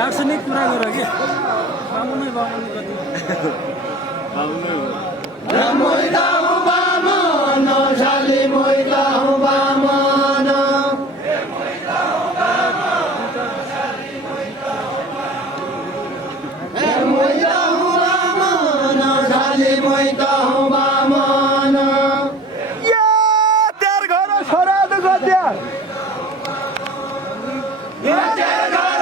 दार्शनिक कुरा गर के बामुनै बामुन कति बामुनै हो मोइदा हो बामन झाली मोइदा हो बामन ए मोइदा हो बामन झाली मोइदा हो बामन ए मोइदा हो बामन झाली मोइदा हो बामन या तेर घर छोरा त गद्या या तेर घर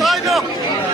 I know.